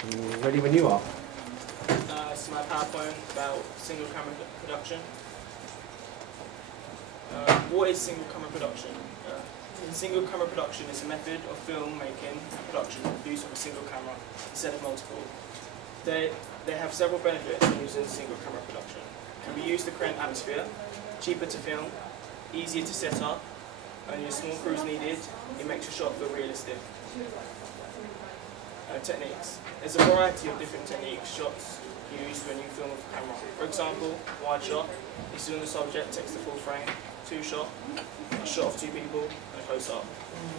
Ready when you are. This is my PowerPoint about single camera production. What is single camera production? Single camera production is a method of film making and production used with a single camera instead of multiple. They have several benefits in using single camera production. It can be used to create an atmosphere, cheaper to film, easier to set up, only a small crew is needed. It makes your shot feel realistic. Techniques. There's a variety of different techniques, shots used when you film with a camera. For example, wide shot, you see when the subject takes the full frame. Two shot, a shot of two people, and a close up.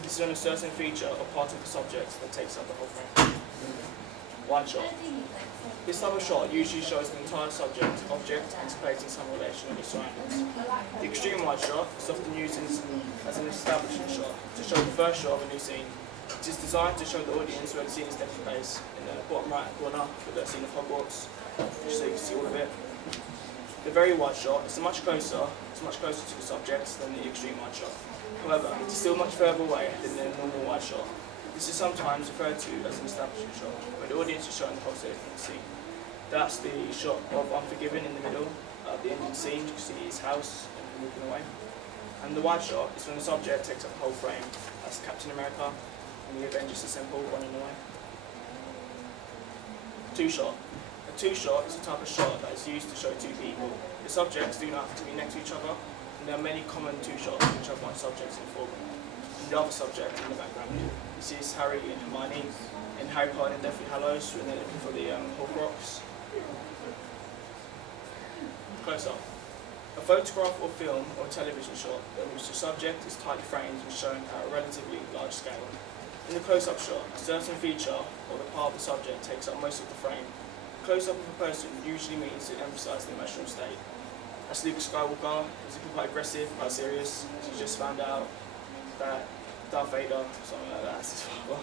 This is on a certain feature or part of the subject that takes up the whole frame. Wide shot. This type of shot usually shows the entire object anticipating some relation with its surroundings. The extreme wide shot is often used as an establishing shot to show the first shot of a new scene. It is designed to show the audience where the scene is taking place. In the bottom right corner, with the scene of Hogwarts, just so you can see all of it. The very wide shot is much closer to the subject than the extreme wide shot. However, it is still much further away than the normal wide shot. This is sometimes referred to as an establishing shot, where the audience is showing the whole scene. That's the shot of Unforgiven in the middle, at the end of the scene. You can see his house and walking away. And the wide shot is when the subject takes up the whole frame. That's Captain America and the Avengers Assemble running away. Two shot. A two shot is a type of shot that is used to show two people. The subjects do not have to be next to each other, and there are many common two shots which have one subject in the foreground and the other subject in the background. This is Harry and Hermione in Harry Potter and Deathly Hallows when they're looking for the Horcrux. Close up. A photograph or film or television shot in which the subject is tightly framed and shown at a relatively large scale. In the close-up shot, a certain feature or the part of the subject takes up most of the frame. Close-up of a person usually means to emphasise the emotional state. As Luke Skywalker, he's looking quite aggressive, quite serious. He just found out that Darth Vader, something like that, is his father.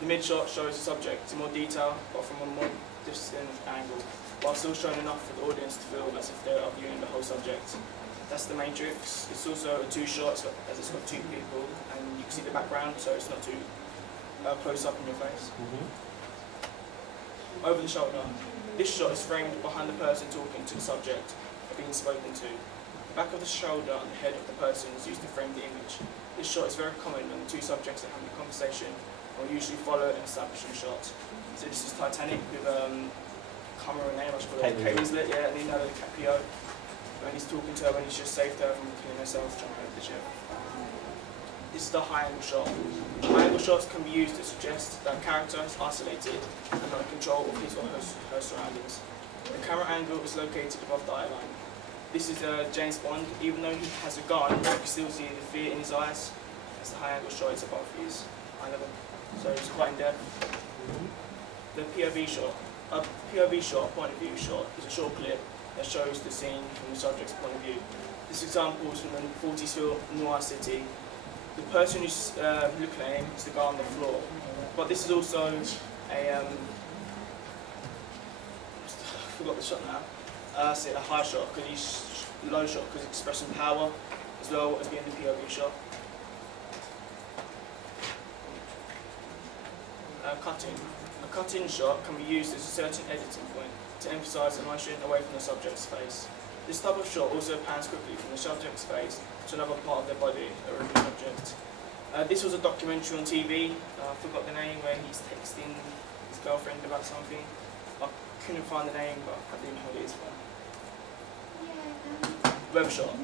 The mid-shot shows the subject in more detail, but from a more distant angle, while still showing enough for the audience to feel as if they are viewing the whole subject. That's the Matrix. It's also a two-shot, as it's got two people, and you can see the background, so it's not too close up in your face. Over the shoulder. This shot is framed behind the person talking to the subject or being spoken to. The back of the shoulder and the head of the person is used to frame the image. This shot is very common when the two subjects are having a conversation or usually follow an establishing shot. So this is Titanic with, I can't remember her name, I should call it Kate Winslet, yeah, Leonardo DiCaprio. When he's talking to her, when he's just saved her from killing herself, jumping over the ship. This is the high angle shot. High angle shots can be used to suggest that a character is isolated and under control of his or her surroundings. The camera angle is located above the eye line. This is James Bond. Even though he has a gun, you can still see the fear in his eyes as the high angle shot is above his eye level. So it's quite in depth. The POV shot. A POV shot, point of view shot, is a short clip that shows the scene from the subject's point of view. This example is from the 40s film Noir City. The person who's looking at him is the guy on the floor. But this is also a, I forgot the shot now. A high shot, because he's low shot, because it's expressing power, as well as being the POV shot. Cutting. A cut-in shot can be used as a certain editing point to emphasise emotion away from the subject's face. This type of shot also pans quickly from the subject's face to another part of their body, a removed object. This was a documentary on TV, I forgot the name, where he's texting his girlfriend about something. I couldn't find the name, but I didn't know what it is for. Web shot.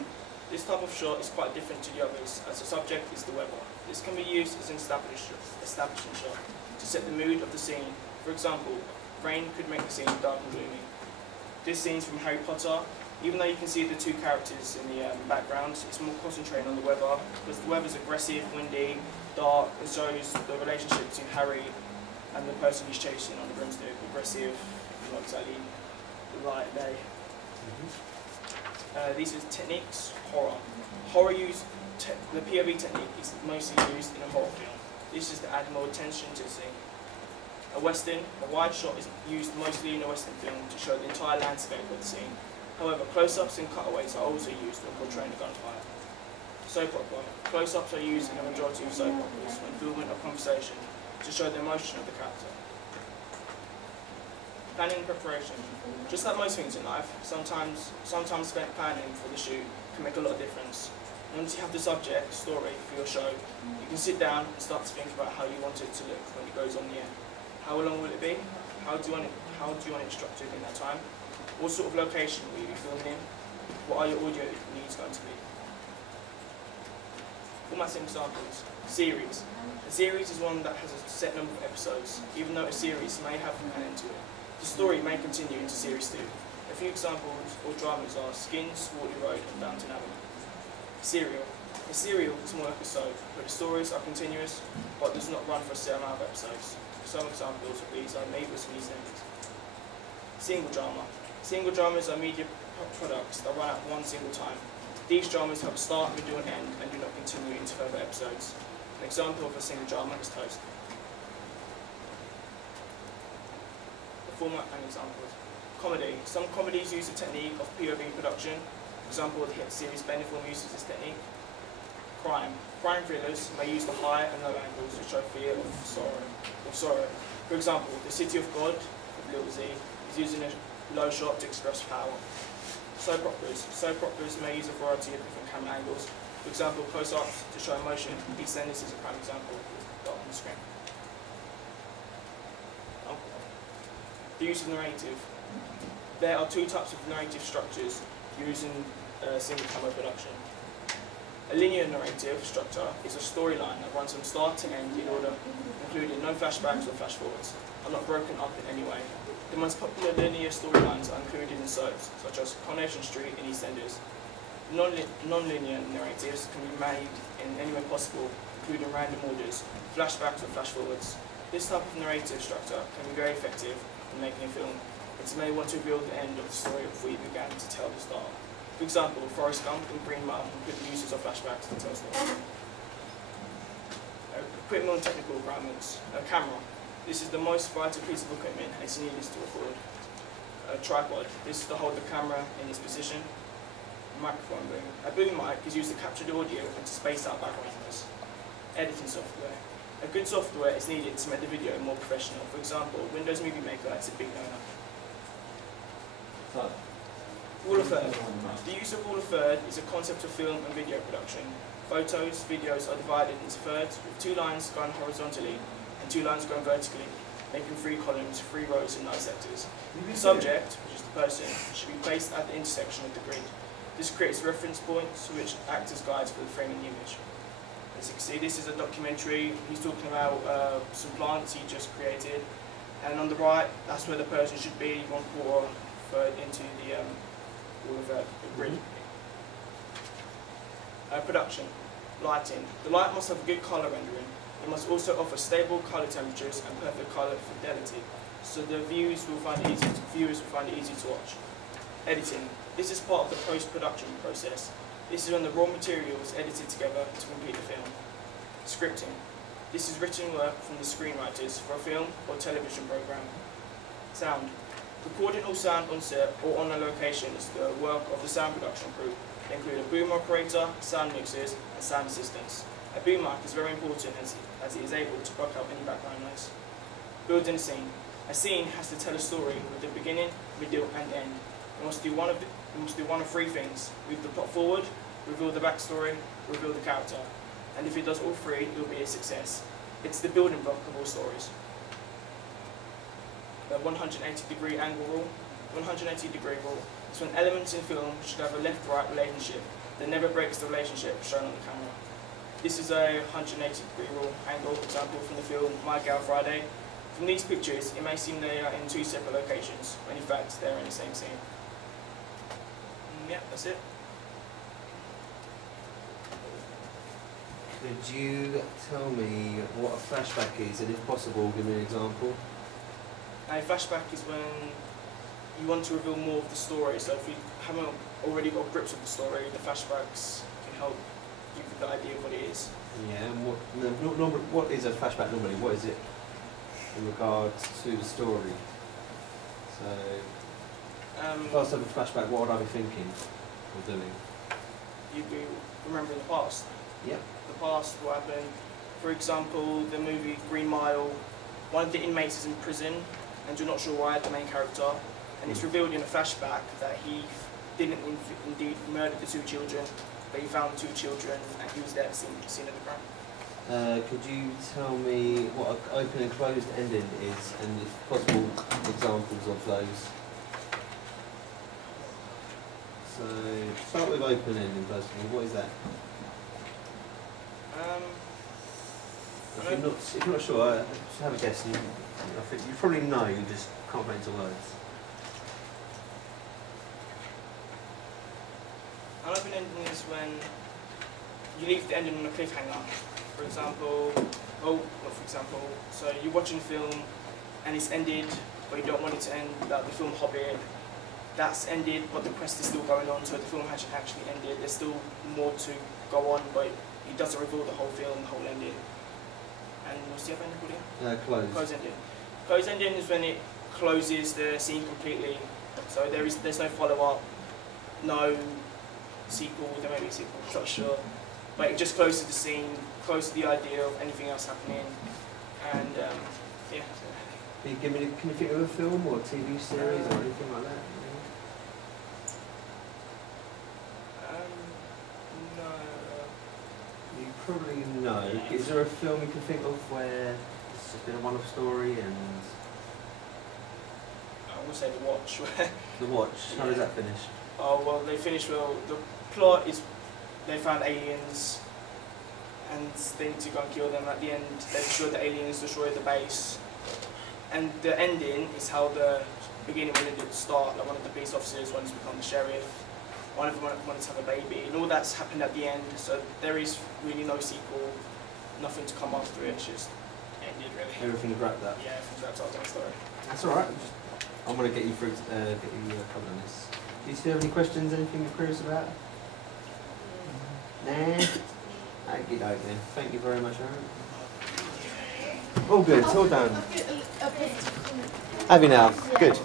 This type of shot is quite different to the others, as the subject is the weather. This can be used as an establishing shot to set the mood of the scene. For example, rain could make the scene dark and gloomy. This scene's from Harry Potter. Even though you can see the two characters in the background, it's more concentrated on the weather, because the weather's aggressive, windy, dark, and shows the relationship between Harry and the person he's chasing on the broomstick. Aggressive, not exactly the right day. These are techniques. Horror. The POV technique is mostly used in a horror film. This is to add more tension to the scene. A wide shot is used mostly in a western film to show the entire landscape of the scene. However, close-ups and cutaways are also used when portraying a gunfire. Soap opera. Close-ups are used in a majority of soap operas when filming a conversation to show the emotion of the character. Planning and preparation. Just like most things in life, sometimes spent planning for the shoot can make a lot of difference. And once you have the subject, story for your show, you can sit down and start to think about how you want it to look when it goes on the air. How long will it be? How do you want it structured in that time? What sort of location will you be filming in? What are your audio needs going to be? Formatting examples. Series. A series is one that has a set number of episodes, even though a series may have an end to it. The story may continue into series 2. A few examples or dramas are Skins, Waterloo Road and Downton Abbey. Serial. A serial is more like a soap, but the stories are continuous but does not run for a set amount of episodes. Some examples of these are Neighbours and EastEnders. Single drama. Single dramas are media products that run at one single time. These dramas have a start, middle and end and do not continue into further episodes. An example of a single drama is Toast. The format and examples. Comedy. Some comedies use the technique of POV production. For example, the hit series Beneful uses this technique. Crime. Crime thrillers may use the high and low angles to show fear of sorrow. For example, The City of God with Lil Z is using a low shot to express power. Soap operas. Soap operas may use a variety of different camera angles. For example, close-ups to show emotion. EastEnders is a prime example on the screen. The use of narrative. There are two types of narrative structures used in single camera production. A linear narrative structure is a storyline that runs from start to end in order, including no flashbacks or flash forwards, and not broken up in any way. The most popular linear storylines are included in soaps, such as Coronation Street and EastEnders. Non-linear narratives can be made in any way possible, including random orders, flashbacks or flash forwards. This type of narrative structure can be very effective in making a film. It may want to reveal the end of the story before you began to tell the start. For example, Forrest Gump and Green Mile include the uses of flashbacks to tell stories. Equipment and technical requirements. A camera. This is the most vital piece of equipment and it's needed to record. A tripod. This is to hold the camera in its position. Microphone boom. A boom mic is used to capture the audio and to space out background noise. Editing software. A good software is needed to make the video more professional. For example, Windows Movie Maker is a big no-no. Rule of third. The use of rule of third is a concept of film and video production. Photos, videos are divided into thirds with 2 lines going horizontally and 2 lines going vertically, making 3 columns, 3 rows and 9 sectors. The subject, which is the person, should be placed at the intersection of the grid. This creates reference points which act as guides for the framing image. As you can see, this is a documentary. He's talking about some plants he just created, and on the right, that's where the person should be, 1/4 third into the grid. Production. Lighting. The light must have a good colour rendering. It must also offer stable colour temperatures and perfect colour fidelity, so the viewers will find it easy to watch. Editing. This is part of the post-production process. This is when the raw material is edited together to complete the film. Scripting. This is written work from the screenwriters for a film or television programme. Sound. Recording all sound on set or on a location is the work of the sound production crew. They include a boom operator, sound mixers, and sound assistants. A boom mic is very important as it is able to block out any background noise. Building a scene. A scene has to tell a story with the beginning, middle, and end. It must do one of 3 things: move the plot forward, reveal the backstory, reveal the character. And if it does all 3, it will be a success. It's the building block of all stories. The 180-degree angle rule. 180-degree rule is when elements in film should have a left-right relationship that never breaks the relationship shown on the camera. This is a 180-degree rule angle example from the film My Gal Friday. From these pictures, it may seem they are in 2 separate locations, when in fact they are in the same scene. Yeah, that's it. Could you tell me what a flashback is, and if possible, give me an example? A flashback is when you want to reveal more of the story, so if you haven't already got grips with the story, the flashbacks can help give you the idea of what it is. Yeah, and what is a flashback normally? What is it in regards to the story? So, if I was to have a flashback, what would I be thinking or doing? You'd be remembering the past. Yep. The past, what happened. For example, the movie Green Mile, one of the inmates is in prison and you're not sure why, the main character, and it's revealed in a flashback that he didn't indeed murder the 2 children, but he found 2 children and he was there at the scene of the crime. Could you tell me what an open and closed ending is, and if possible examples of those? So, start with open ending first of all. What is that? If you're not sure, just have a guess. And I think you probably know, you just can't put it into words. An open ending is when you leave the ending on a cliffhanger. For example, so you're watching a film and it's ended, but you don't want it to end, like the film Hobbit. That's ended, but the quest is still going on, so the film hasn't actually ended. There's still more to go on, but it doesn't reveal the whole film, the whole ending. And what's the other ending called? Closed. Closed ending. Closed ending is when it closes the scene completely. So there's no follow-up, no sequel, there may be a sequel, I'm not sure. But it just closes the scene, closes the idea of anything else happening, and yeah. Can you think of a film or a TV series or anything like that? No. You probably know. Yeah. Is there a film you can think of where it's just been a one-off story and... I would say The Watch. The Watch, how does that finish? Oh, well, they finish well. The plot is they found aliens and they need to go and kill them. At the end, they destroy the aliens, destroy the base. And the ending is how the beginning really did start. Like one of the police officers wanted to become the sheriff, one of them wanted to have a baby, and all that's happened at the end. So there is really no sequel, nothing to come after it. It's just ended really. Everything's wrapped up. Yeah, everything's wrapped up in the story. That's all right. I'm going to get you through, get you covered on this. Do you still have any questions? Anything you're curious about? Nah. Okey doke then. Thank you very much, Aaron. All good. It's all done. Have you now? Good.